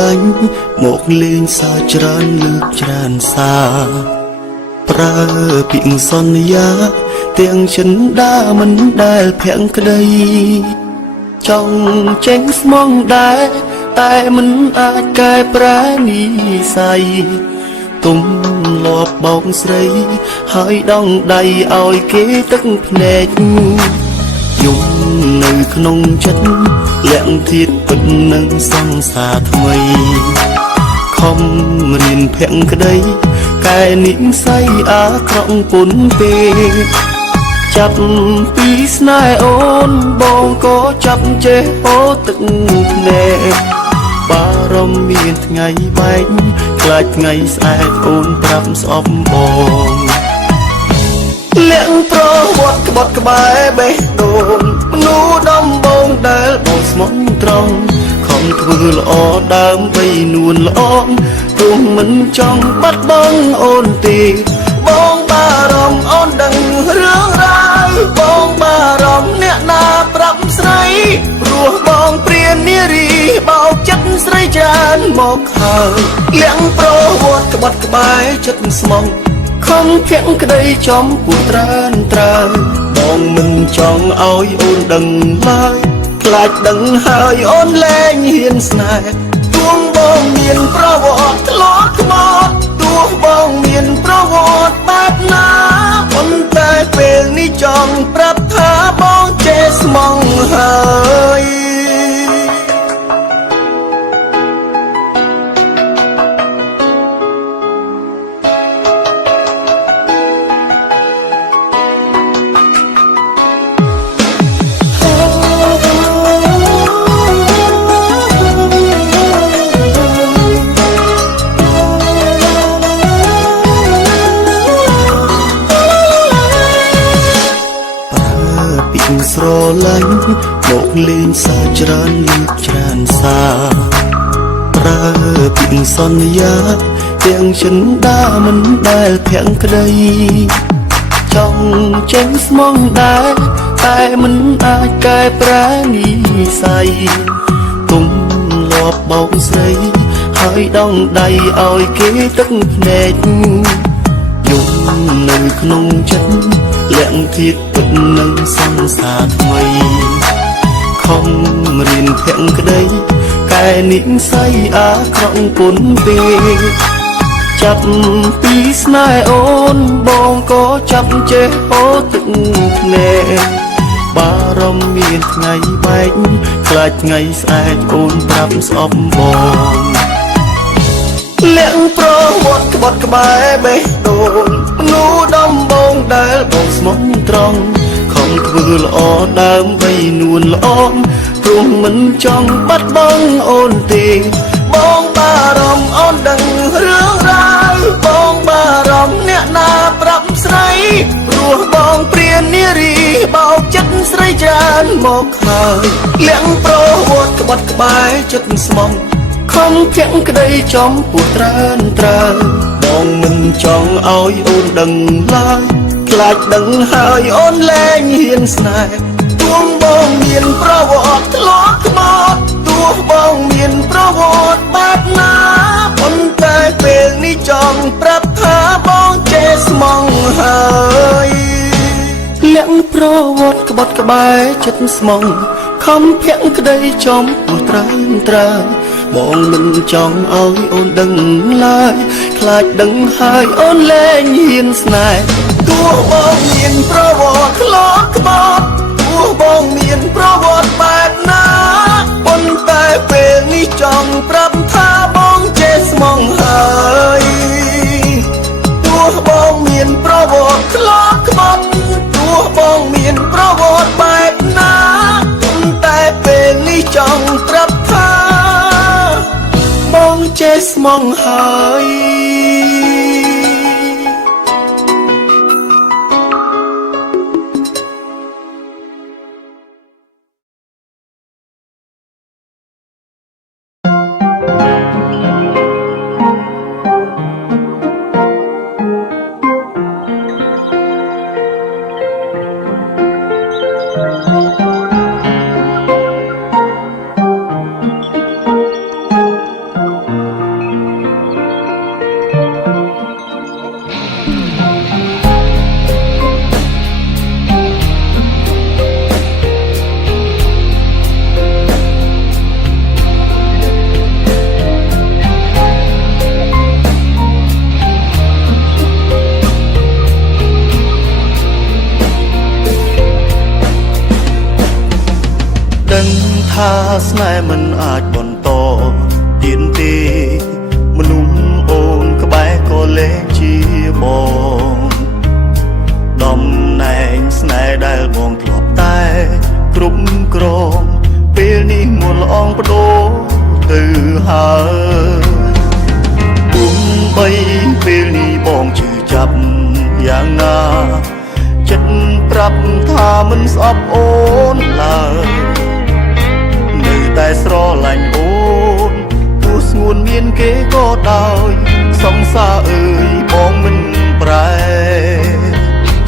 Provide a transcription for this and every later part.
ឡាញ់មកលេងសើចច្រើនលើកច្រើនសាប្រើពាក្យសន្យាទាំងចិនដាមិនដែលភាំងក្តីចង់ចេញស្មងដែរតែមិនអាចកែប្រែនិស័យទុំលាប់បោកស្រីហើយដងដៃឲ្យគេទឹកភ្នែកយំនៅក្នុងចិត្តលាក់ធៀបពិតនឹងសង្សារថ្មីខំរៀនភាំងក្តីកែនិស័យអាក្រក់ពុនពេចាប់ពីស្នេហ៍អូនបងក៏ចាប់ចេះអូទឹកភ្នែកបារម្ភមានថ្ងៃបែកខ្លាចថ្ងៃស្អែកអូនប្រាប់ស្អប់បងលាក់ប្រវត្តិក្បត់ក្បែរបេះដូងមនុស្សដំបងដែលបងស្មោះត្រង់ខំធ្វើល្អដើម្បីនួនល្អព្រោះមិនចង់បាត់បង់អូនទេបងបារម្ភអូនដឹងរឿងរ៉ាវបងបារម្ភអ្នកណាប្រាប់ស្រីព្រោះបងព្រាននារីបោកចិត្តស្រីច្រើនមកហើយលាក់ប្រវត្តិក្បត់ក្បែរចិត្តស្មោះខំភាំងក្តីចំពោះត្រានត្រើយបងមិនចង់ឲ្យអូនដឹងឡើយខ្លាចដឹងហើយអូនលែងហ៊ានស្នេហ៍ទោះបងមានប្រវត្តិធ្លាប់ខ្មោចទោះបងមានប្រវត្តិបែបណាប៉ុន្តែពេលនេះចង់ប្រាប់ថាបងចេះស្មងហើយស្រឡាញ់មកលេងសើចច្រើនលើកច្រើនសាប្រើពាក្យសន្យាទាំងចិនដាមិនដែលភាំងក្តីចង់ចេញស្មងដែរតែមិនអាចកែប្រែនិស័យទុំលាប់បោកស្រីហើយដងដៃឲ្យគេទឹកភ្នែកយំនៅក្នុងចិត្តលាក់ធៀបពិតនឹងសង្សារថ្មីខំរៀនភាំងក្តីកែនិស័យអាក្រក់ពុនពេចាប់ពីស្នេហ៍អូនបងក៏ចាប់ចេះអូទឹកភ្នែកបារម្ភមានថ្ងៃបែកខ្លាចថ្ងៃស្អែកអូនប្រាប់ស្អប់បងលាក់ប្រវត្តិក្បត់ក្បែរបេះដូងមនុស្សដំបងដែលបងស្មោះត្រង់ខំធ្វើល្អដើម្បីនួនល្អព្រោះមិនចង់បាត់បង់អូនទេបងបារម្ភអូនដឹងរឿងរ៉ាវបងបារម្ភអ្នកណាប្រាប់ស្រីព្រោះបងព្រាននារីបោកចិត្តស្រីច្រើនមកហើយលាក់ប្រវត្តិក្បត់ក្បែរចិត្តស្មោះខំភាំងក្តីចំពោះត្រានត្រើយបងមិនចង់ឲ្យអូនដឹងឡើយខ្លាចដឹងហើយអូនលែងហ៊ានស្នេហ៍ទោះបងមានប្រវត្តិធ្លាប់ខ្មោចទោះបងមានប្រវត្តិបែបណាប៉ុន្តែពេលនេះចង់ប្រាប់ថាបងចេះស្មងហើយលាក់ប្រវត្តិក្បត់ក្បែរចិត្តស្មងខំភាំងក្តីចំពោះត្រានត្រើយបងមិនចង់ឲ្យអូនដឹងឡើយខ្លាចដឹងហើយអូនលែងហ៊ានស្នេហ៍ទោះបងមានប្រវត្តិធ្លាប់ក្បត់ទោះបងមានប្រវត្តិបែបណាប៉ុន្តែពេលនេះចង់ប្រាប់ថាបងចេះស្មងហើយទោះបងមានប្រវត្តិធ្លាប់ក្បត់ទោះបងមានប្រវត្តិបែបណាប៉ុន្តែពេលនេះចង់ប្រាប់ថាបងចេះស្មងហើយ ថាស្នេហ៍មិនអាចបន្តទៀនទេមនុស្សអូនក្បែរក៏លែងជាបងតំណែងស្នេហ៍ដែលបងធ្លាប់តែគ្រប់គ្រងពេលនេះមុនល្អងបដូរទៅហើយពុំបីពេលនេះបងជឿចាប់យ៉ាងណាចិត្តប្រាប់ថាមិនស្អប់អូនឡើយនៅតែស្រឡាញ់អូនទោះស្ងួនមានគេក៏ដោយសង្សារអើយបងមិនប្រែ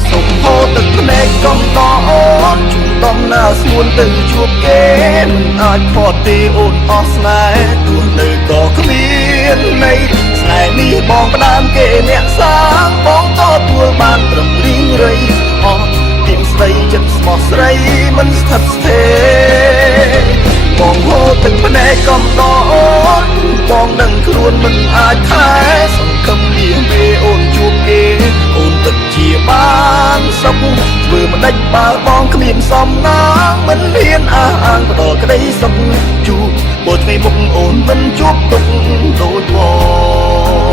សុំហូរទឹកភ្នែកកំតអូនជុំដំណើរស្ងួនទៅជួបគេមិនអាចខត់ទេអូនអស់ស្នេហ៍ទោះនៅក៏គ្មានន័យស្នេហ៍នេះបងផ្ដាំគេអ្នកសាងបងទទួលបានត្រឹមរីងរៃអស់ទៀងស្ដីចិត្តស្មោះស្រីមិនស្ថិតស្ថេរបងហូរទឹកភ្នែកកំតអូនបងដឹងខ្លួនមិនអាចថែសង្ឃឹមលៀងពេលអូនជួបគេអូនពិតជាបានសុខធ្វើមិនដេចបើបងគ្មានសំណាងមិនហ៊ានអះអាងផ្ដល់ក្តីសុខជួបបើថ្ងៃមុខអូនមិនជួបទុកដូចបង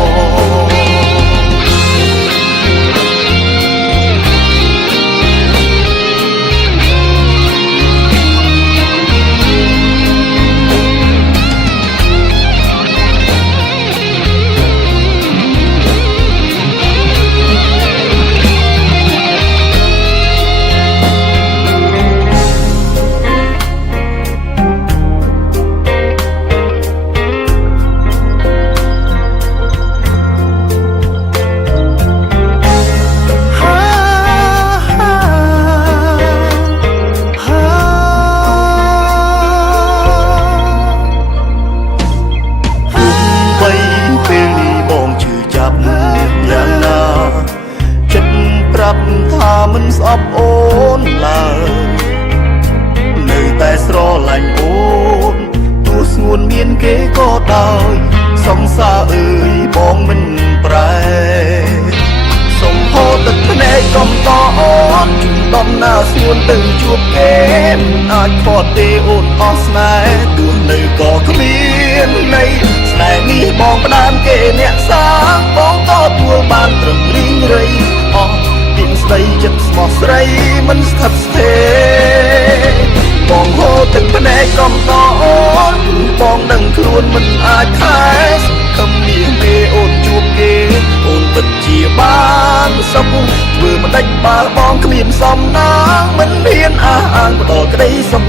មិនស្អប់អូនឡើយនៅតែស្រឡាញ់អូនទោះស្ងួនមានគេក៏ដោយសង្សារអើយបងមិនប្រែសុំហូរទឹកភ្នែកកំតអូនជុំដំណើរស្ងួនទៅជួបគេមិនអាចខត់ទេអូនអស់ស្នេហ៍ទោះនៅក៏គ្មានន័យស្នេហ៍នេះបងផ្ដាំគេអ្នកសាងបងទទួលបានត្រឹមរីងរៃអស់ទៀងស្ដីចិត្តស្មោះស្រីមិនស្ថិតស្ថេរបងហូរទឹកភ្នែកកំតអូនបងដឹងខ្លួនមិនអាចថែសង្ឃឹមលៀងពេលអូនជួបគេអូនពិតជាបានសុខធ្វើមិនដេចបើបងគ្មានសំណាងមិនហ៊ានអះអាងផ្ដល់ក្តីសុខ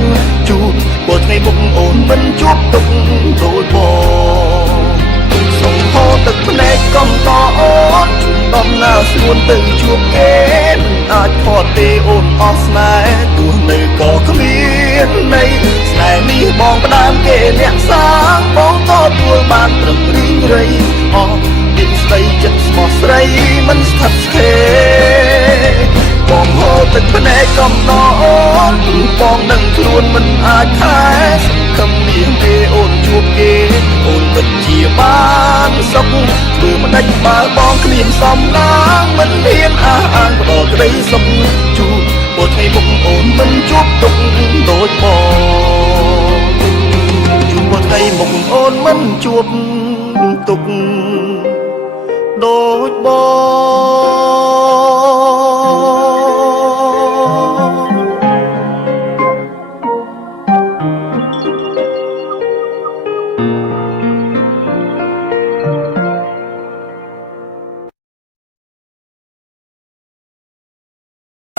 ជួបបើថ្ងៃមុខអូនមិនជួបទុកដូចបងសុំហូរទឹកភ្នែកកំតអូនដំណើរស្ងួនទៅជួបគេមិនអាចខត់ទេអូនអស់ស្នេហ៍ទោះនៅក៏គ្មានន័យស្នេហ៍នេះបងផ្ដាំគេអ្នកសាងបងទទួលបានត្រឹមរីងរៃអស់ទៀងស្ដីចិត្តស្មោះស្រីមិនស្ថិតស្ថេរបងហូរទឹកភ្នែកកំតអូនបងដឹងខ្លួនមិនអាចថែសង្ឃឹមលៀងពេលអូនជួបគេអូនពិតជាបានសុខធ្វើមិនដេចបើបងគ្មានសំណាងមិនហ៊ានអះអាងផ្ដល់ក្តីសុខជួបបើថ្ងៃមុខអូនមិនជួបទុកដូចបងជួបបើថ្ងៃមុខអូនមិនជួបទុកដូចបង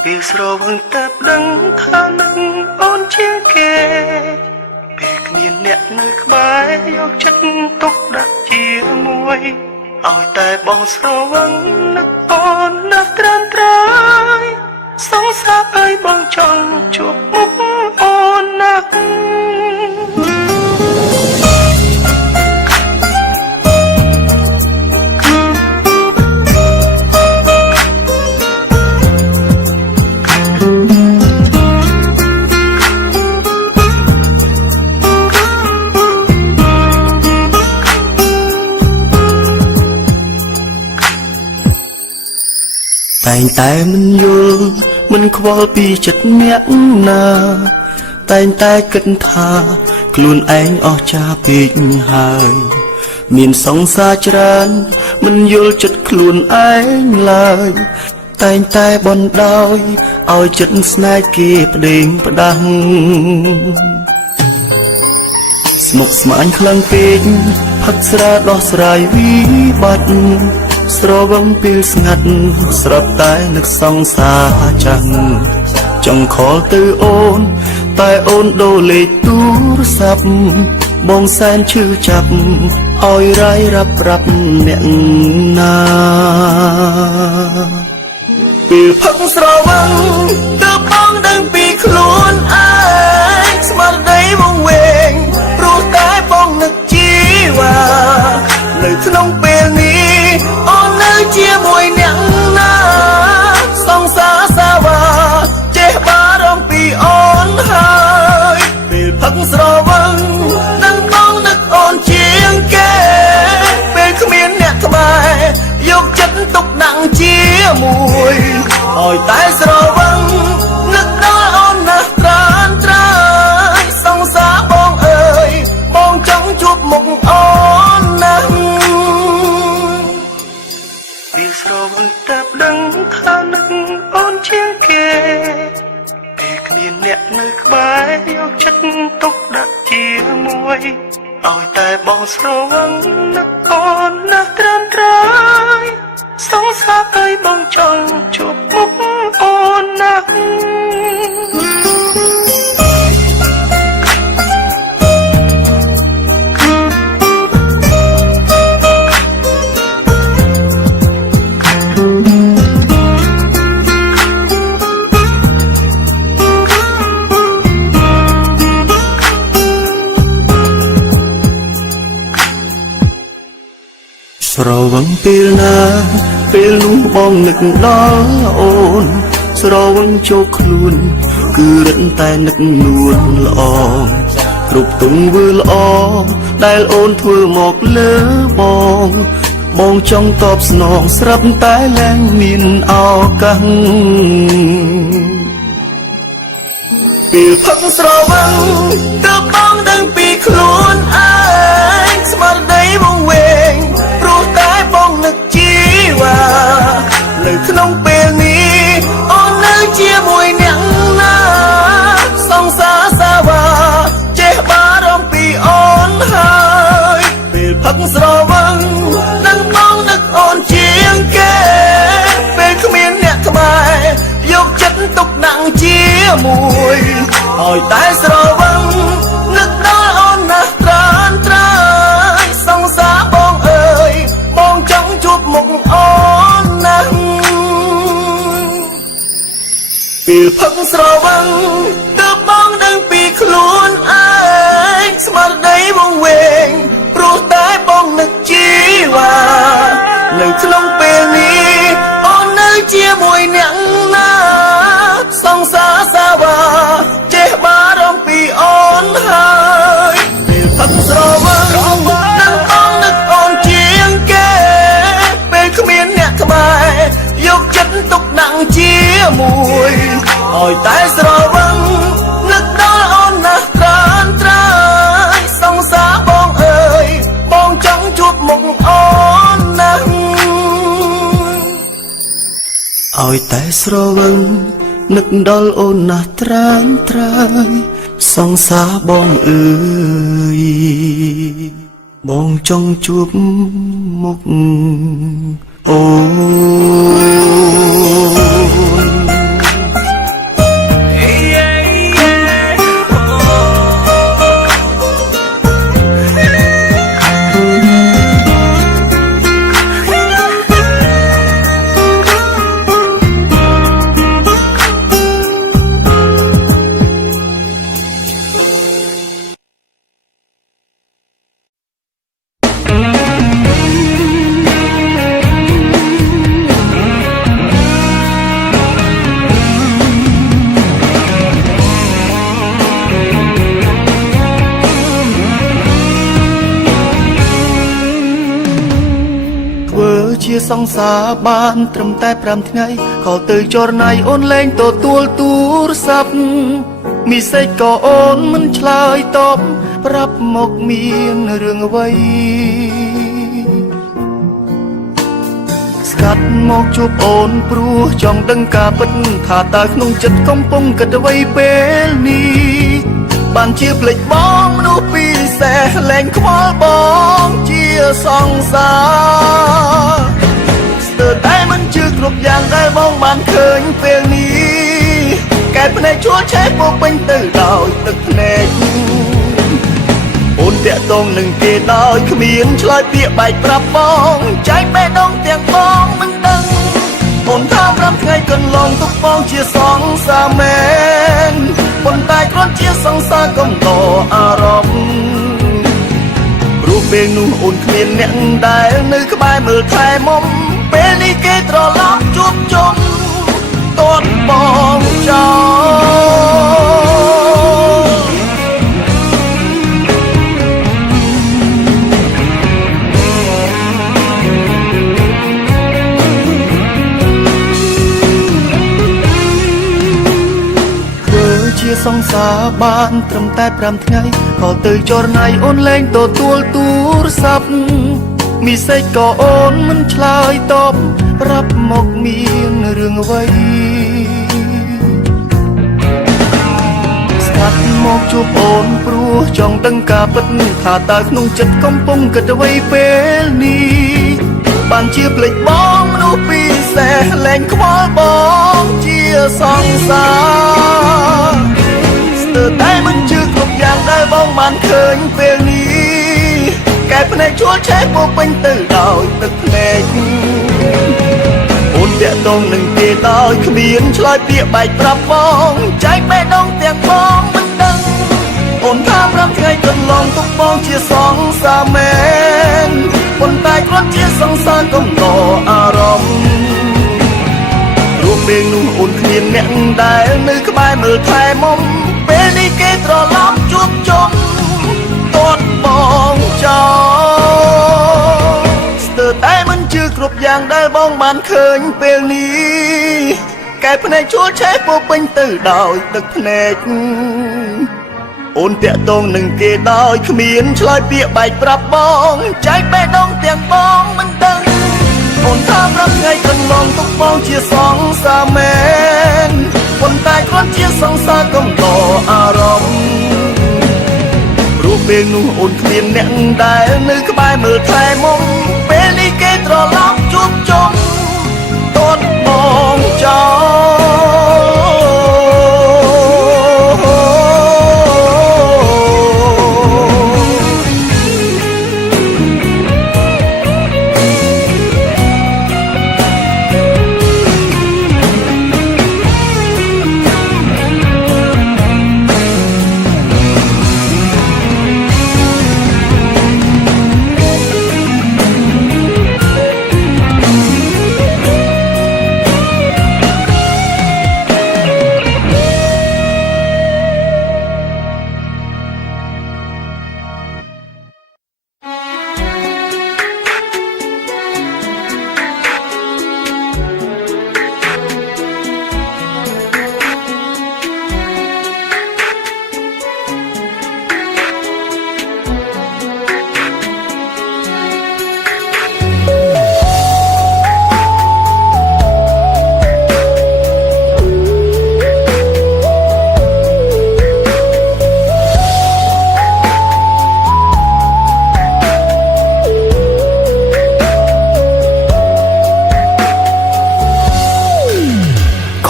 ពេលស្រវឹងតែដឹងថានឹងអូនជាងគេពេលគ្មានអ្នកនៅក្បែរយកចិត្តទុកដាក់ជាមួយឲ្យតែបងស្រវឹងនឹកអូនណាស់ត្រាំត្រៃសង្សារឲ្យបងចង់ជួបមុខអូនណាស់តែងតែមិនយល់មិនខ្វល់ពីចិត្តអ្នកណា តែងតែគិតថាខ្លួនឯងអស់ចាពេកហើយមានសង្សារច្រើនមិនយល់ចិត្តខ្លួនឯងឡើយតែងតែបណ្ដោយឲ្យចិត្តស្នេហ៍គេប្តេងផ្ដាំងស្មុគស្មាញខ្លាំងពេកផឹកស្រាដោះស្រាយវិបត្តិស្រវឹងពេលស្ងាត់ស្រាប់តែនឹកសង្សារចាំងចង់ខលទៅអូនតែអូនដូរលេខទូរស័ព្ទបងសែនឈឺចាប់ឲ្យរាយរាប់ប្រាប់អ្នកណាពេលផឹកស្រវឹងទើបបងដឹងពីខ្លួនឯងស្មារតីវង្វេងព្រោះតែបងនឹកជីវ៉ានៅក្នុងពេលនេះអូននៅជាមួយអ្នកណាសង្សារសាវ៉ាចេះបារម្ភពីអូនហើយពេលផឹកស្រវឹងនឹងបងនឹកអូនជាងគេពេលគ្មានអ្នកក្បែរយកចិត្តទុកដាក់ជាមួយឲ្យតែស្រវឹងនឹកដល់អូនណាស់ត្រានត្រើយសង្សារបងអើយបងចង់ជួបមុខអូនណាស់ពេលស្រវឹងតែដឹងថានឹកអូនជាងគេពេលគ្មានអ្នកនៅក្បែរយកចិត្តទុកដាក់ជាមួយឲ្យតែបងស្រវឹងនឹកអូនណាស់ត្រានត្រើយសង្សារអើយបងចង់ជួបមុខអូនណាស់ស្រវឹងពេលណាពេលនោះបងនឹកដល់អូនស្រវឹងចូលខ្លួនគឺរឹតតែនឹកនួនល្អគ្រប់ទង្វើល្អដែលអូនធ្វើមកលើបងចង់តបស្នងស្រាប់តែលែងមានឱកាសពេលផឹកស្រវឹងទើបបងដឹងពីខ្លួនឯងស្មារតីវង្វេងព្រោះតែបងនឹកជីវ៉ានៅក្នុងពេលនេះអូននៅជាមួយអ្នកណាសង្សារសាវ៉ាចេះបារម្ភពីអូនហើយពេលផឹកស្រវឹងនឹងបងនឹកអូនជាងគេពេលគ្មានអ្នកក្បែរយកចិត្តទុកដាក់ជាមួយឲ្យតែស្រវឹងនឹកដល់អូនណាស់ត្រានត្រើយសង្សារបងអើយបងចង់ជួបមុខអូនណាស់ពេលផឹកស្រវឹងទើបបងដឹងពីខ្លួនឯងស្មារតីវង្វេងព្រោះតែបងនឹកជីវ៉ានៅក្នុងពេលនេះអូននៅជាមួយអ្នកណាសង្សារសាវ៉ាចេះបារម្ភពីអូនហើយពេលផឹកស្រវឹងនឹងបងនឹកអូនជាងគេពេលគ្មានអ្នកក្បែរយកចិត្តទុកដាក់ជាមួយឲ្យតែស្រវឹងនឹកដល់អូនណាស់ត្រានត្រើយសង្សារបងអើយបងចង់ជួបមុខអូនណាស់ឲ្យតែស្រវឹងនឹកដល់អូនណាស់ត្រានត្រើយសង្សារបងអើយបងចង់ជួបមុខអូជាសង្សារបានត្រឹមតែ5ថ្ងៃក៏ទៅចរណៃអូនលែងទទួលទូរស័ព្ទ มีសេចក៏អូនមិនឆ្លើយតបប្រាប់មកមានរឿងអ្វីស្កាត់មកជួបអូនព្រោះចង់ដឹងការពិតថាតើក្នុងចិត្តកំពុងគិតអ្វីពេលនេះបានជាភ្លេចបងមនុស្សពីសេះលែងខ្វល់បងជាសង្សារស្ទើរតែមិនជឿគ្រប់យ៉ាងដែលបងបានឃើញពេលនេះកែភ្នែកជួលឆេះពោពេញទៅដោយទឹកភ្នែកអូនតាក់ទងនឹងគេដោយគ្មានឆ្លើយពាក្យបែកប្រាប់បងចែកបេះដូងទាំងបងមិនដឹងអូនថា5ថ្ងៃកន្លងទុកបងជាសង្សារមែនប៉ុន្តែគ្រាន់ជាសង្សារកំដរអារម្មណ៍ព្រោះពេលនោះអូនគ្មានអ្នកដែលនៅក្បែរមើលថែមុំពេលនេះគេត្រឡប់ជួបជុំតន់បងចោជាសង្សារបានត្រឹមតែ5ថ្ងៃក៏ទៅចរណៃអូនលែងទទួលទូរស័ព្ទមីសេចក៏អូនមិនឆ្លើយតបប្រាប់មកមានរឿងអ្វីស្កាត់មកជួបអូនព្រោះចង់ដឹងការពិតថាតើក្នុងចិត្តកំពុងគិតអ្វីពេលនេះបានជាភ្លេចបងមនុស្សពីសេះលែងខ្វល់បងជាសង្សារស្ទើរតែមិនជឿគ្រប់យ៉ាងដែលបងបានឃើញពេលនេះកែភ្នែកជួលឆេះពោពេញទៅដោយទឹកភ្នែកអូនតាក់ទងនឹងគេដោយគ្មានឆ្លើយពាក្យបែកប្រាប់បងចែកបេះដូងទាំងបងមិនដឹងអូនថា5ថ្ងៃកន្លងទុកបងជាសង្សារមែនប៉ុន្តែគ្រាន់ជាសង្សារកំដរអារម្មណ៍រួមពេលនោះអូនគ្មានអ្នកដែលនៅក្បែរមើលថែមុំពេលនេះគេត្រឡប់ជួបជុំតន់បងចោស្ទើរតែមិនជឿគ្រប់យ៉ាងដែលបងបានឃើញពេលនេះកែភ្នែកជួលឆេះពោពេញទៅដោយទឹកភ្នែកអូនតាក់ទងនឹងគេដោយគ្មានឆ្លើយពាក្យបែកប្រាប់បងចែកបេះដូងទាំងបងមិនដឹងអូនថា5ថ្ងៃកន្លងទុកបងជាសង្សារមែនប៉ុន្តែគ្រាន់ជាសង្សារកំដរអារម្មណ៍ព្រោះពេលនោះអូនគ្មានអ្នកដែលនៅក្បែរមើលថែមុំពេលនេះគេត្រឡប់ជួបជុំតន់បងចោ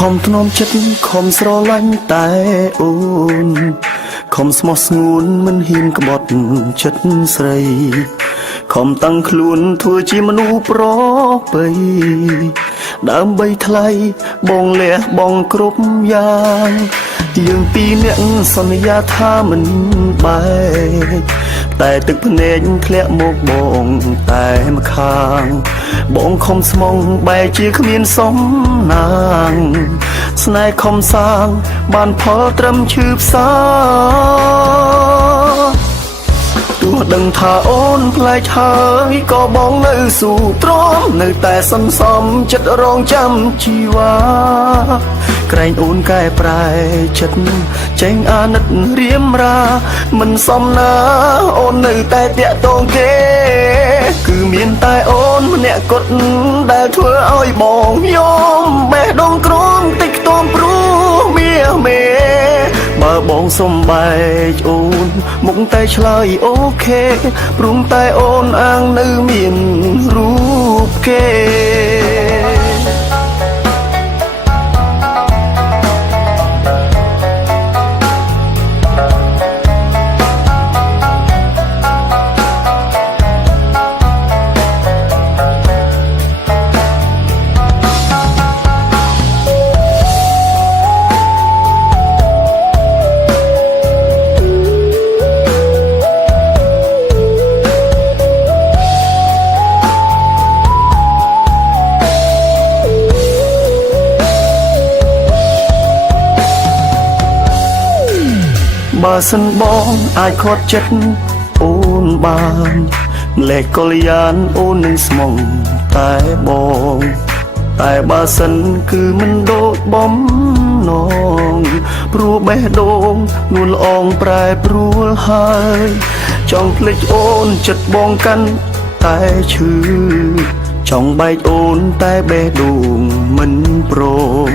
ខំធ្នមចិត្តខំស្រឡាញ់តែអូនខំស្មោះស្ងួនមិនហ៊ានក្បត់ចិត្តស្រីខំតាំងខ្លួនធ្វើជាមនុស្សប្រពៃដើម្បីថ្លៃបងលះបងគ្រប់យ៉ាងយើងពីរនាក់សន្យាថាមិនបែកតែទឹកភ្នែកធ្លាក់មកបងតែម្ខាងបងខំស្មងបែកជាគ្មានសំណាងស្នេហ៍ខំសាងបានផលត្រឹមឈឺផ្សាទ ទោះដឹងថាអូនផ្លែកហើយក៏បងនៅស៊ូទ្រាំនៅតែសន្សំចិត្តរងចាំជីវ៉ាក្រែងអូនកែប្រែចិត្តចេញអាណិតរៀមរាមិនសមណាអូននៅតែតាក់ទងគេគឺមានតែអូនម្នាក់គត់ដែលធ្វើឲ្យបងយំបេះដូងក្រំតិចខ្ទមព្រោះមាសមេបើបងសំបែកអូនមុខតែឆ្លើយអូខេព្រមតែអូនអាងនៅមានរូបគេបើសិនបងអាចខាត់ចិត្តអូនបានលេខកលយានអូននឹងស្មងតែបងតែបើសិនគឺមិនដូចបំណងព្រោះបេះដូងនួនល្អងប្រែប្រួលហើយចង់ភ្លេចអូនចិត្តបងកាន់តែឈឺចង់បែកអូនតែបេះដូងមិនព្រម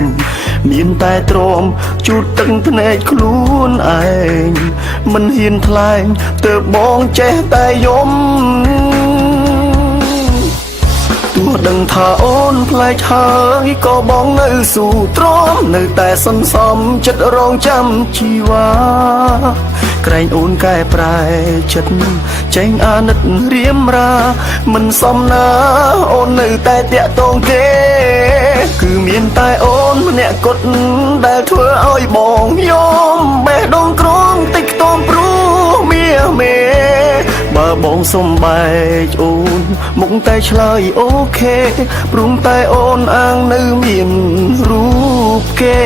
មានតែទ្រាំជូតទឹកភ្នែកខ្លួនឯងមិនហ៊ានថ្លែងទើបបងចេះតែយំទោះដឹងថាអូនផ្លែកហើយក៏បងនៅស៊ូទ្រាំនៅតែសន្សំចិត្តរងចាំជីវ៉ាក្រែងអូនកែប្រែចិត្តចេញអាណិតរៀមរាមិនសមណាអូននៅតែតាក់ទងគេគឺមានតែអូនម្នាក់គត់ដែលធ្វើឲ្យបងយំបេះដូងក្រំតិចខ្ទមព្រោះមាសមេបើបងសំបែកអូនមុខតែឆ្លើយអូខេព្រមតែអូនអាងនៅមានរូបគេ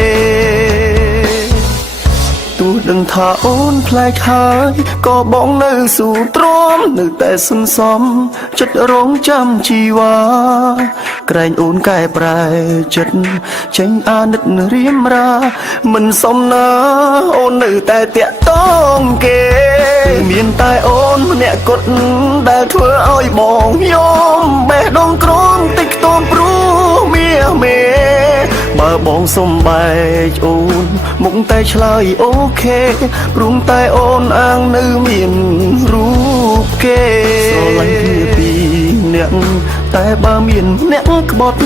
ទោះដឹងថាអូនផ្លែកហើយក៏បងនៅស៊ូទ្រាំនៅតែសន្សំចិត្តរងចាំជីវ៉ាក្រែងអូនកែប្រែចិត្តចេញអាណិតរៀមរាមិនសមណាអូននៅតែតាក់ទងគេមានតែអូនម្នាក់គត់ដែលធ្វើឲ្យបងយំបេះដូងក្រំតិចខ្ទមព្រោះមាសមេបើបងសំបែកអូនមុខតែឆ្លើយអូខេព្រមតែអូនអាងនៅមានរូបគេស្រឡាញ់គ្នាពីរនាក់តែបើមានម្នាក់ក្បត់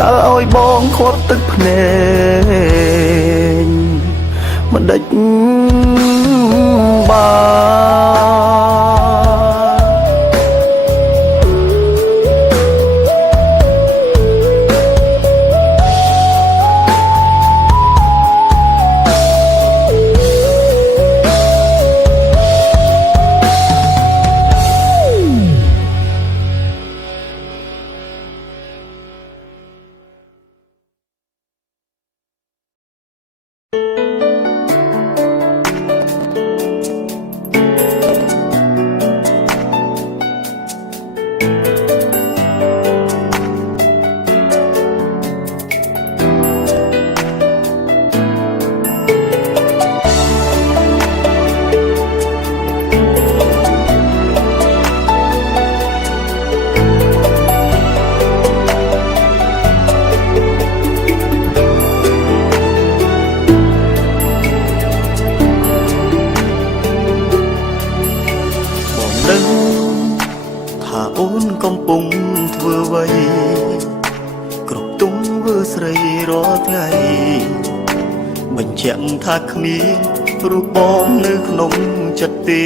តើឲ្យបងខាត់ទឹកភ្នែកមិនដេចបានកំពុងធ្វើអ្វីគ្រប់ទុំធ្វើស្រីរាល់ថ្ងៃបញ្ជាក់ថាគ្មានរូបបងនៅក្នុងចិត្តទេ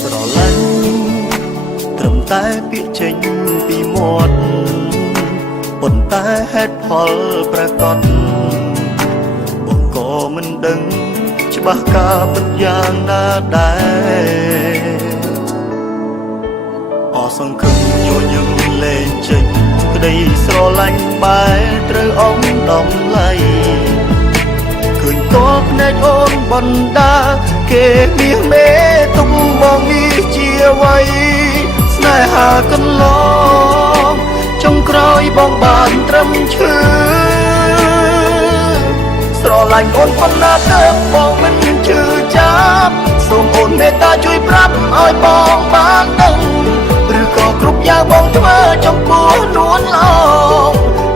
ស្រឡាញ់ត្រឹមតែពាក្យចេញពីមាត់ប៉ុន្តែហេតុផលប្រកបបងក៏មិនដឹងច្បាស់ការពិតយ៉ាងណាដែរអសង្ឃឹមញញឹមលែងចេញក្តីស្រឡាញ់បែរត្រូវអំដំឡៃឃើ ឃើញតបភ្នែកអូនបណ្ដាគេមាសមេទុំបងនេះជាអ្វីស្នេហាកន្លងចុងក្រោយបងបានត្រឹមឈឺស្រឡាញ់អូនប៉ុណ្ណាទៅបងមិនជឿចាប់សូមអូនមេត្តាជួយប្រាប់ឲ្យបងបានដឹងឬក៏គ្រប់យ៉ាងបងធ្វើចំពោះនួនឡង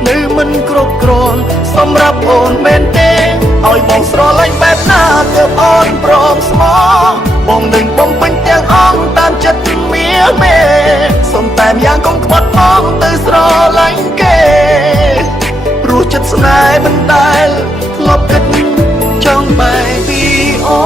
នៅមិនគ្រប់គ្រាន់សម្រាប់អូនមែនទេឲ្យបងស្រឡាញ់បែបណាទើបអូនព្រមស្មោះបងនឹងបំពេញទាំងអង្គតាមចិត្តមាសមេសុំតែម្យ៉ាងកុំខ្វាត់បងទៅស្រឡាញ់គេព្រោះចិត្តស្នេហ៍មិនដែលធ្លាប់គិតចង់បែកពីអូ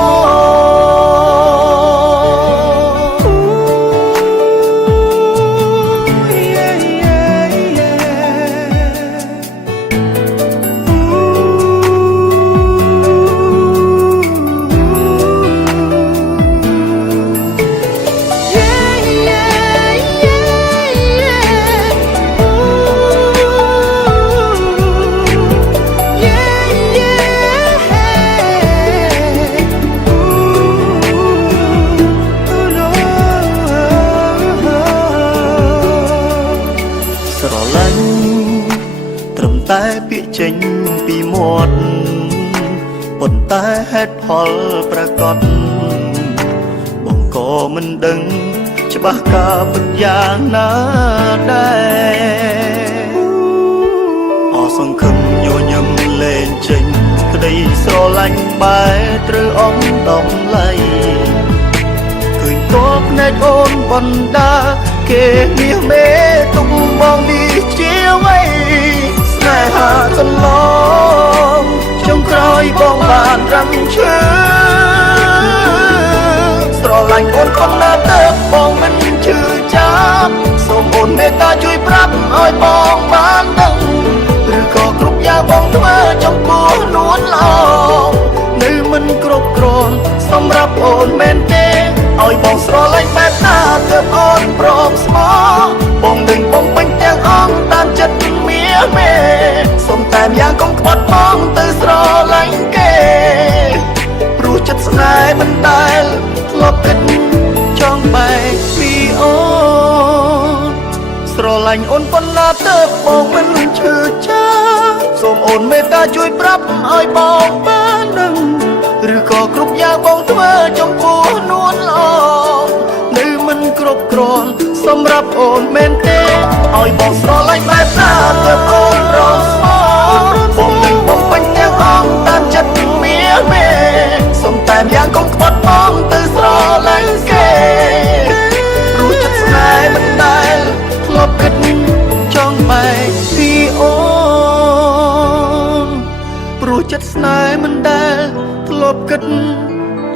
តែពាក្យចេញពីមាត់ប៉ុន្តែហេតុផលប្រកបបងក៏មិនដឹងច្បាស់ការពិតយ៉ាងណាដែរអសង្ឃឹមញញឹមលែងចេញក្តីស្រឡាញ់បែរត្រូវអងតំឡៃឃើញតបភ្នែកអូនបណ្ដាគេមាសមេទុំបងនេះជាអ្វីស្នេហាកន្លងចុងក្រោយបងបានរំឈឺស្រឡាញ់អូនប៉ុណ្ណាទៅបងមិនជឿចាប់សូមអូនមេត្តាជួយប្រាប់ឲ្យបងបានដឹងឬក៏គ្រប់យ៉ាងបងធ្វើចំពោះនួនឡងនៅមិនគ្រប់គ្រាន់សម្រាប់អូនមែនទេឲ្យបងស្រឡាញ់បែបណាទើបអូនព្រមស្មោះបងនឹងបំពេញទាំងអង្គតាមចិត្តមាសមេសុំតែម្យ៉ាងកុំខ្វាត់បងទៅស្រឡាញ់គេព្រោះចិត្តស្នេហ៍មិនដែលធ្លាប់គិតចង់បែកពីអូនស្រឡាញ់អូនប៉ុណ្ណាទៅបងមិនឈឺចាប់សូមអូនមេត្តាជួយប្រាប់ឲ្យបងបានដឹងឬក៏គ្រប់យ៉ាងបងធ្វើចំពោះនួនឡងនៅមិនគ្រប់គ្រាន់សម្រាប់អូនមែនទេឲ្យបងស្រឡាញ់បែបណាទើបអូនរងស្មោះបងនឹងបំពេញទាំងអង្គតាមចិត្តមាសមេសុំតែម្យ៉ាងកុំខ្វាត់បងទៅស្រឡាញ់គេព្រោះចិត្តស្នេហ៍មិនដែលធ្លាប់គិតចង់បែកពីអូនព្រោះចិត្តស្នេហ៍មិនដែលធ្លាប់គិត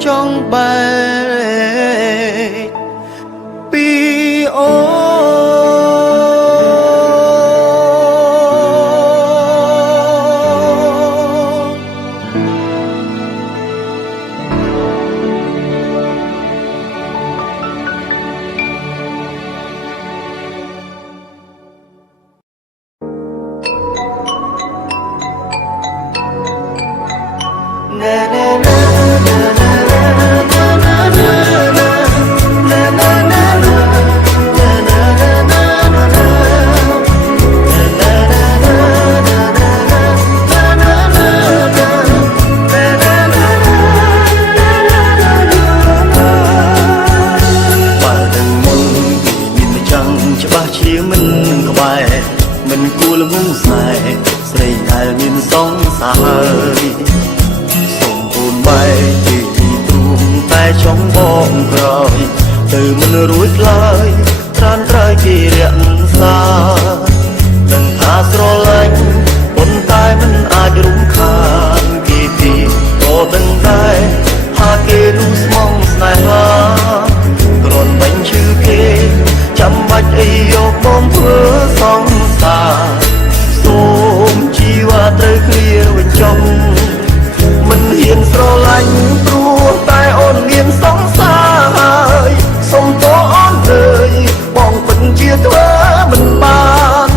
ចង់បែកពីអូមិនគួរលំងស្នេហ៍ស្រីដែលមានសង្សារសូមអូនបែកពីទ្រូងតែចង់បងក្រោយទៅមិនរួចឡើយត្រានត្រៃគេរក្សាដឹងថាស្រឡាញ់ប៉ុន្តែមិនអាចរំខានគេទីក៏ដឹងដែរថាគេនោះស្មងស្នេហាគ្រាន់បាញ់ឈឺគេចាំបាច់អីយកបងធ្វើសង្សារសូមជីវ៉ាត្រូវគ្នាវិញចុងមិនហ៊ានស្រឡាញ់ព្រោះតែអូនមានសង្សារហើយសូមតអូនអើយបងពិតជាធ្វើមិនបាន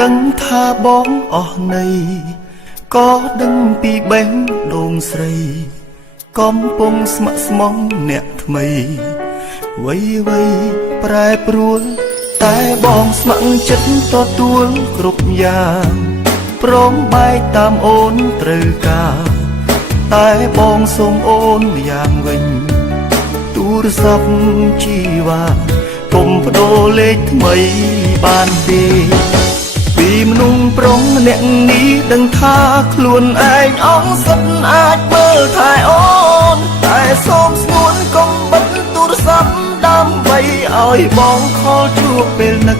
ដឹងថាបងអស់ន័យក៏ដឹងពីបេះដូងស្រីកំពុងស្ម័គ្រស្មងអ្នកថ្មីវ័យប្រែប្រួលតែបងស្ម័គ្រចិត្តទទួលគ្រប់យ៉ាងព្រមបែកតាមអូនត្រូវការតែបងសូមអូនយ៉ាងវិញទូរស័ព្ទជីវ៉ាកុំបដូរលេខថ្មីបានទេពីមនុស្សប្រុងអ្នកនេះដឹងថាខ្លួនឯងអងសិតអាចមើលថែអូនតែសូមស្ងួនកុំបិទទូរស័ព្ទដើម្បីឲ្យបងខលជួបពេលនឹក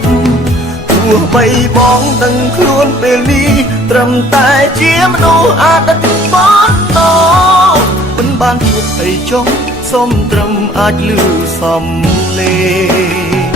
ទោះបីបងដឹងខ្លួនពេលនេះត្រឹមតែជាមនុស្សអតីតប៉ុណ្ណោះមិនបានជួបអីចុងសូមត្រឹមអាចលឺសំឡេង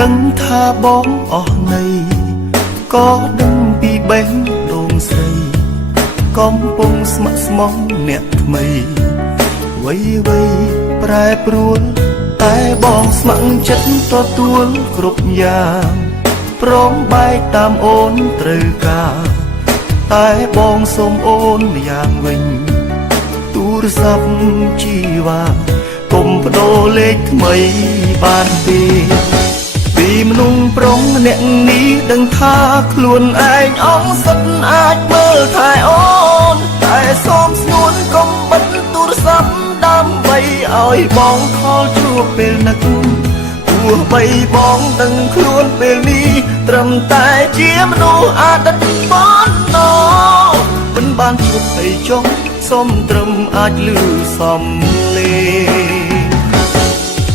ដឹងថាបងអស់ន័យក៏ដឹងពីបេះដូងស្រីកំពុងស្ម័គ្រស្មងអ្នកថ្មីវ័យប្រែប្រួលតែបងស្ម័គ្រចិត្តទទួលគ្រប់យ៉ាងព្រមបែកតាមអូនត្រូវការតែបងសូមអូនយ៉ាងវិញទូរស័ព្ទជីវ៉ាកុំបដូរលេខថ្មីបានទេពីមនុស្សប្រុងអ្នកនេះដឹងថាខ្លួនឯងអងសិតអាចមើលថែអូនតែសូមស្ងួនកុំបិទទូរស័ព្ទដើម្បីឲ្យបងខលជួបពេលនឹកទោះបីបងដឹងខ្លួនពេលនេះត្រឹមតែជាមនុស្សអតីតប៉ុណ្ណោះមិនបានជួបអីចុងសូមត្រឹមអាចលឺសំឡេង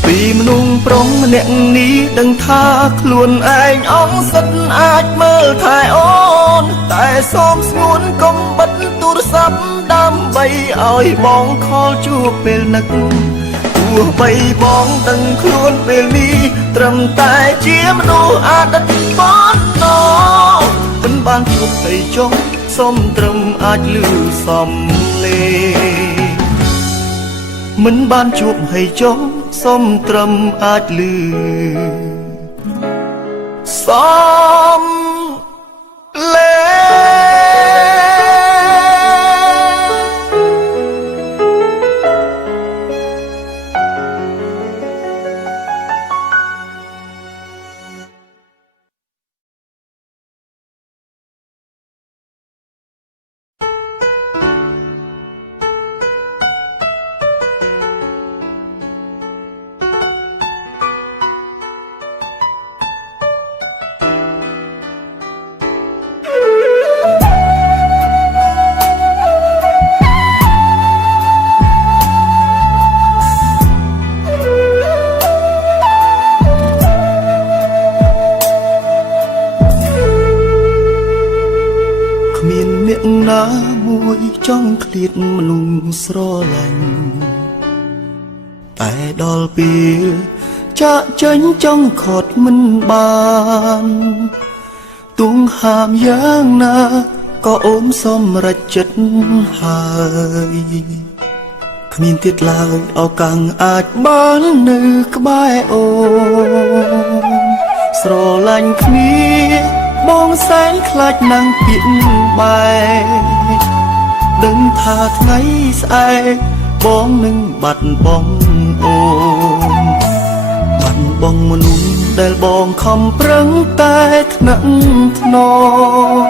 ពីមនុស្សប្រុងម្នាក់នេះដឹងថាខ្លួនឯងអងសិតអាចមើលថែអូនតែសូមស្ងួនកុំបិទទូរស័ព្ទដើម្បីឲ្យបងខលជួបពេលនឹកទោះបីបងដឹងខ្លួនពេលនេះត្រឹមតែជាមនុស្សអតីតប៉ុណ្ណោះមិនបានជួបអីចុងសូមត្រឹមអាចលឺសំឡេងមិនបានជួបហើយចុងសូមត្រឹមអាចលឺសំឡេងមានអ្នកណាមួយចង់ឃ្លាតមនុស្សស្រឡាញ់តែដល់ពេលចាក់ចេញចង់ខត់មិនបានទងហាមយ៉ាងណាក៏អូនសម្រេចចិត្តហើយគ្មានទៀតឡើយឱកាសអាចបាននៅក្បែរអូនស្រឡាញ់គ្នាបងសែនខ្លាចនឹងពាក្យបែកដឹងថាថ្ងៃស្អែកបងនឹងបាត់បង់អូនបាត់បង់មនុស្សដែលបងខំប្រឹងតែថ្នាក់ថ្នម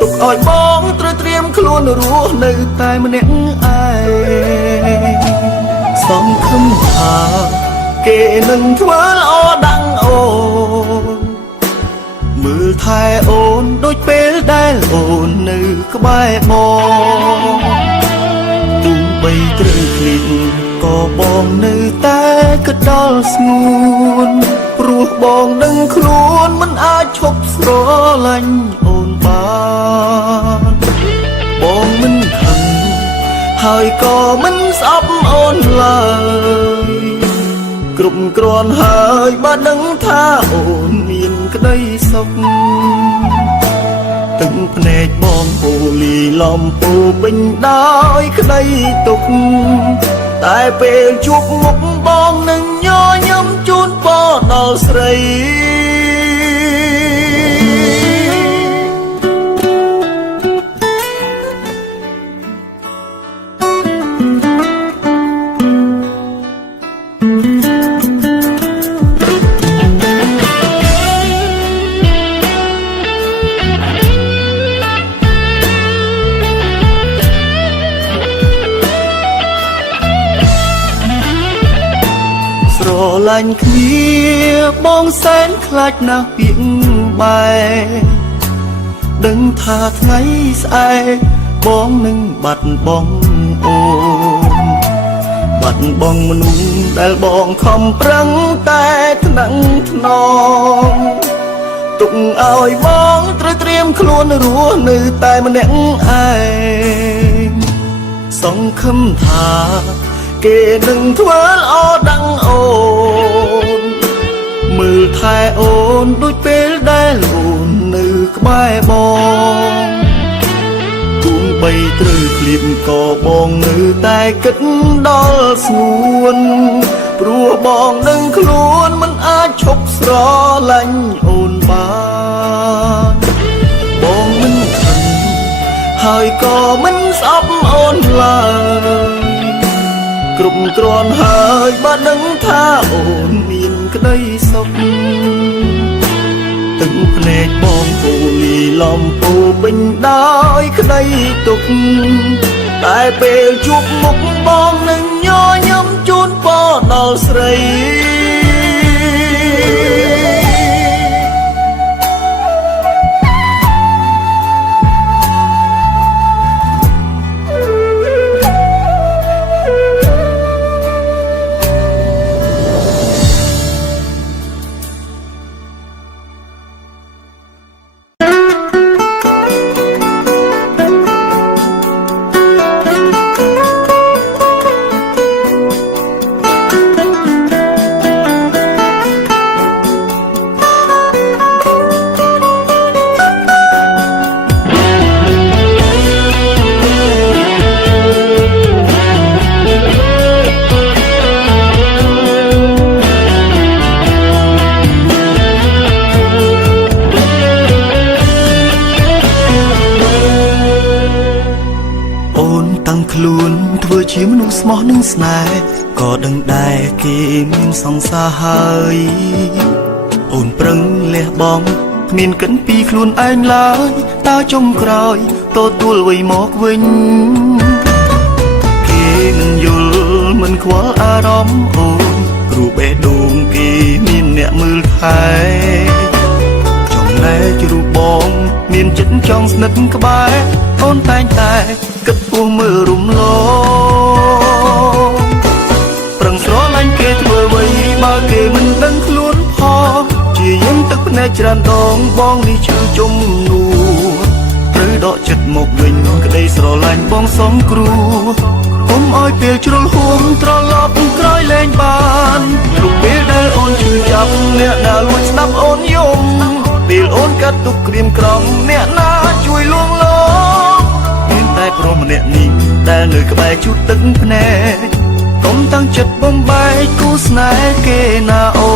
ទុកឲ្យបងត្រូវត្រៀមខ្លួនរស់នៅតែម្នាក់ឯងសង្ឃឹមថាគេនឹងធ្វើល្អដាំងអូនមើលថែអូនដូចពេលដែលអូននៅក្បែរបងទោះបីត្រូវឃ្លៀងក៏បងនៅតែគិតដល់ស្ងួនព្រ ព្រោះបងដឹងខ្លួនមិនអាចឈប់ស្រឡាញ់អូនបានបងមិនខឹងហើយក៏មិនស្អប់អូនឡើយគ្រប់គ្រាន់ហើយបើដឹងថាអូនមានក្តីសុខទឹកភ្នែកបងពូលីឡំពូពេញដោយក្តីទុកតែពេលជួបមុខបងនឹងញញឹមជូនពរដល់ស្រីស្រឡាញ់គ្នាបងសែនខ្លាចណាស់ពាក្យបែដឹងថាថ្ងៃស្អែកបងនឹងបាត់បង់អូនបាត់បង់មនុស្សដែលបងខំប្រឹងតែថ្នាក់ថ្នមទុកឲ្យបងត្រូវត្រៀមខ្លួនរស់នៅតែម្នាក់ឯងសង្ឃឹមថាគេនឹងធ្វើល្អដឹងអូនមើលថែអូនដូចពេលដែលអូននៅក្បែរបងគូនបីត្រូវឃ្លាតក៏បងនៅតែគិតដល់ស្ងួនព្រោះបងនឹងខ្លួនមិនអាចឈប់ស្រឡាញ់អូនបានបងមិនខឹងហើយក៏មិនស្អប់អូនឡើយគ្រប់គ្រាន់ហើយបើដឹងថាអូនមានក្តីសុខទឹកភ្នែកបងពូលីឡំពូពេញដោយក្តីទុកតែពេលជួបមុខបងនឹងញញឹមជូនពរដល់ស្រីខ្លួនធ្វើជាមនុស្សស្មោះនឹងស្នេហ៍ក៏ដឹងដែរគេមានសង្សារហើយអូនប្រឹងលះបង់គ្មានកិនពីខ្លួនឯងឡើយតើចុងក្រោយទទួលអ្វីមកវិញគេមិនយល់មិនខ្វល់អារម្មណ៍អូនគ្រូបេះដូងគេមានអ្នកមើលថែចំណែករូបបងមានចិត្តចង់ស្និទ្ធក្បែរអូនតែងតែគិតពោះមើលរំលងប្រឹងស្រឡាញ់គេធ្វើអ្វីបើគេមិនដឹងខ្លួនផងជាយើងទឹកភ្នែកច្រើនដងបងនេះឈឺជំនួត្រូវដកចិត្តមកវិញក្តីស្រឡាញ់បងសងគ្រោះពុំឲ្យពេលជ្រុលហួងត្រឡប់ក្រោយលែងបានគ្រប់ពេលដែលអូនឈឺចាប់អ្នកណាលួចស្ដាប់អូនយំពេលអូនកាត់ទុកក្រៀមក្រំអ្នកណាជួយលួងលោមមានតែប្រុសម្នាក់នេះដែលនៅក្បែរជូតទឹកភ្នែកកុំតាំងចិត្តបំបែកគូស្នេហ៍គេណាអូ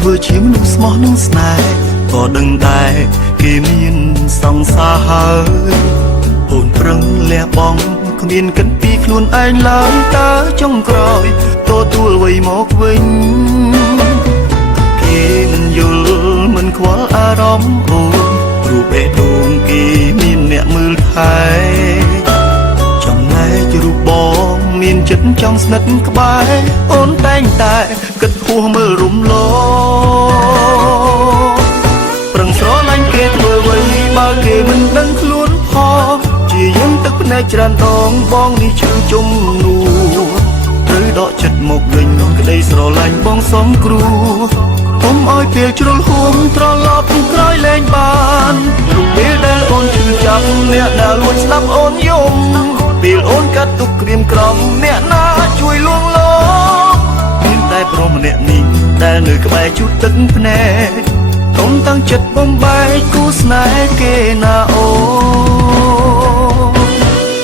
ធ្វើជាមនុស្សស្មោះនឹងស្នេហ៍ក៏ដឹងដែរគេមានសង្សារហើយអូនប្រឹងលះបង់ គ្មានកិនពីខ្លួនឯងឡើយតើចុងក្រោយទទួលអ្វីមកវិញគេមិនយល់មិនខ្វល់អារម្មណ៍អូនរូបបេះដូងគេមានអ្នកមើលថែចំណែករូបបងមានចិត្តចង់ស្និទ្ធក្បែរអូនតែងតែគិតហួសមើលរំលងប្រឹងស្រឡាញ់គេធ្វើអ្វីបើគេមិនដឹងខ្លួនផងជាយើងទឹកភ្នែកច្រើនដងបងនេះឈឺជំនួត្រូវដកចិត្តមកវិញក្តីស្រឡាញ់បងសំគ្រូកុំឲ្យពេលជ្រុលហួងត្រឡប់ក្រោយលែងបានរូបពេលដែលអូនឈឺចាប់អ្នកដែលលួចស្ដាប់អូនយំពេលអូនកាត់ទុកក្រៀមក្រំអ្នកណាជួយលួងលោមមានតែព្រមម្នាក់នេះដែលនៅក្បែរជូតទឹកភ្នែកកុំតាំងចិត្តបំបែកគូស្នេហ៍គេណាអូ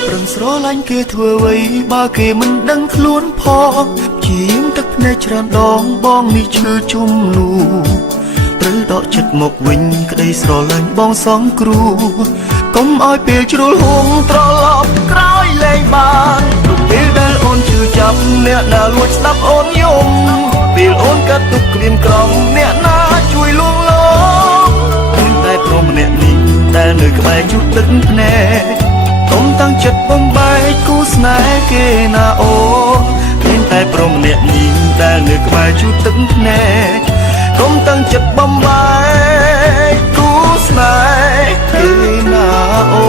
ប្រឹងស្រឡាញ់គេធ្វើអ្វីបើគេមិនដឹងខ្លួនផងជាងទឹកភ្នែកច្រើនដងបងនេះឈឺជំនួត្រូវដកចិត្តមកវិញក្តីស្រឡាញ់បងសងគ្រូកុំឲ្យពេលជ្រុលហួងត្រឡប់ក្រោយលែងបានពេលដែលអូនឈឺចាប់អ្នកណាលួចស្ដាប់អូនយំពេលអូនកាត់ទុកក្រៀមក្រំអ្នកណាជួយលួងលោមមានតែព្រមម្នាក់នេះដែលនៅក្បែរជូតទឹកភ្នែកកុំតាំងចិត្តបំបែកគូស្នេហ៍គេណាអូមានតែព្រមម្នាក់នេះដែលនៅក្បែរជូតទឹកភ្នែកកុំតាំងចិត្តបំបែកគូស្នេហ៍គេណាអូ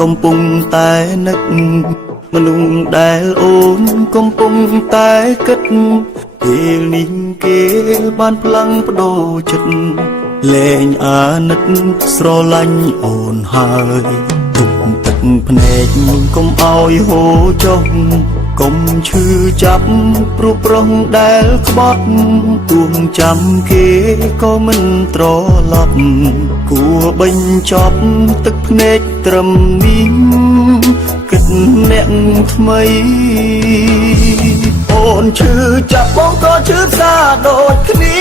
កំពុងតែនឹកមនុស្សដែលអូនកំពុងតែគិតពេលនេះគេបានផ្លាំងបដូរចិត្តលែងអាណិតស្រឡាញ់អូនហើយទុំទឹកភ្នែកកុំឲ្យហូរចុះកុំឈឺចាប់ព្រោះប្រុងដែលក្បត់ទួងចាំគេក៏មិនត្រឡប់គួរបញ្ចប់ទឹកភ្នែកត្រឹមនេះគិតអ្នកថ្មីអូនឈឺចាប់បងក៏ឈឺផ្សាដូចគ្នា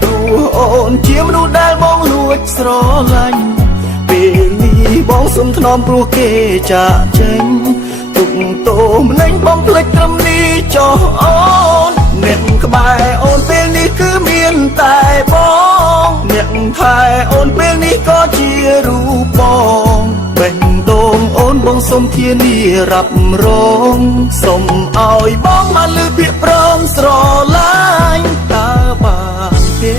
ព្រោះអូនជាមនុស្សដែលបងលួចស្រឡាញ់ពេលនេះបងសុំថ្នមព្រោះគេចាក់ចេញទុកតោម្លេងបងភ្លេចត្រឹមនេះចោះអូនអ្នកក្បែរអូនពេលនេះគឺមានតែបងអ្នកថែអូនពេលនេះក៏ជារូបបងបេះដូងអូនបងសុំធានារ៉ាប់រងសុំឲ្យបងមកលើពាក្យព្រមស្រឡាញ់តើបានទេ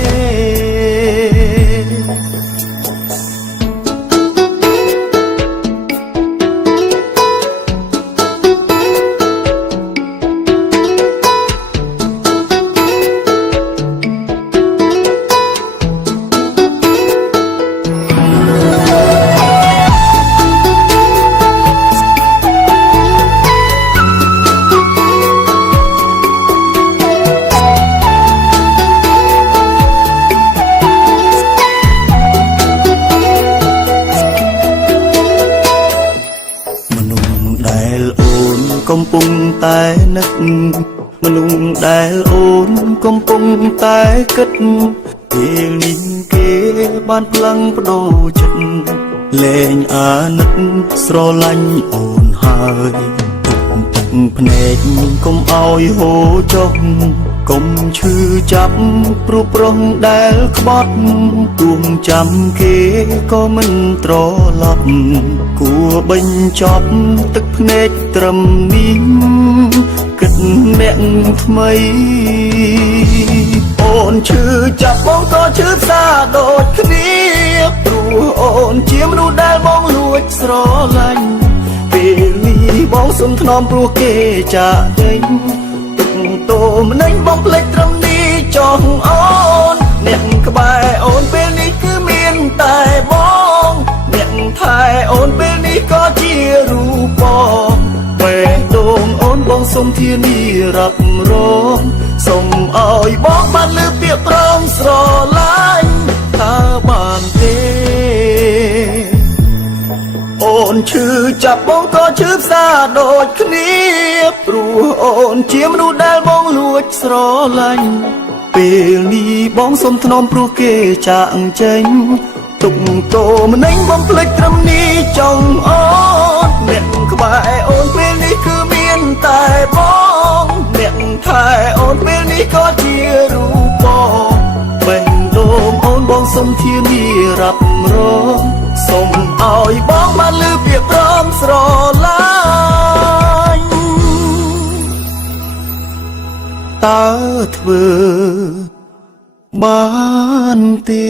កំពុងតែនឹកមនុស្សដែលអូនកំពុងតែគិតពេលនេះគេបានផ្លាំងបដូរចិត្តលែងអាណិតស្រឡាញ់អូនហើយទុកទឹកភ្នែកកុំឲ្យហូរចុះកុំឈឺចាប់ព្រោះប្រុងដែលក្បត់ទួងចាំគេក៏មិនត្រឡប់គួរបញ្ចប់ទឹកភ្នែកត្រឹមនេះគិត អ្នកថ្មីអូនឈឺចាប់បងក៏ឈឺផ្សាដូចគ្នាព្រោះអូនជាមនុស្សដែលបងលួចស្រឡាញ់ពេលនេះបងសុំថ្នមព្រោះគេចាក់ចេញទុកតោម្នេញបងភ្លេចត្រឹមនេះចោះអូនអ្នកក្បែរអូនពេលនេះគឺមានតែបងអ្នកថែអូនពេលនេះក៏ជារូបបងបែដូងអូនបងសុំធានារ៉ាប់រងសុំឲ្យបងបានលើពាក្យប្រងស្រឡាញ់តើបានទេអូនឈឺចាប់បងក៏ឈឺផ្សាដូចគ្នាព្រោះអូនជាមនុស្សដែលបងលួចស្រឡាញ់ពេលនេះបងសុំថ្នមព្រោះគេចាក់ចេញទុកតោម្នេញបងភ្លេចត្រឹមនេះចង់អូនអ្នកក្បែរអូនពេលនេះគឺមានតែបងអ្នកថែអូនពេលនេះក៏ជារូបបងបេះដូងអូនបងសុំធានារ៉ាប់រងសុំឲ្យបងបានលើពាក្យព្រមស្រឡាញ់តើធ្វើបានទេ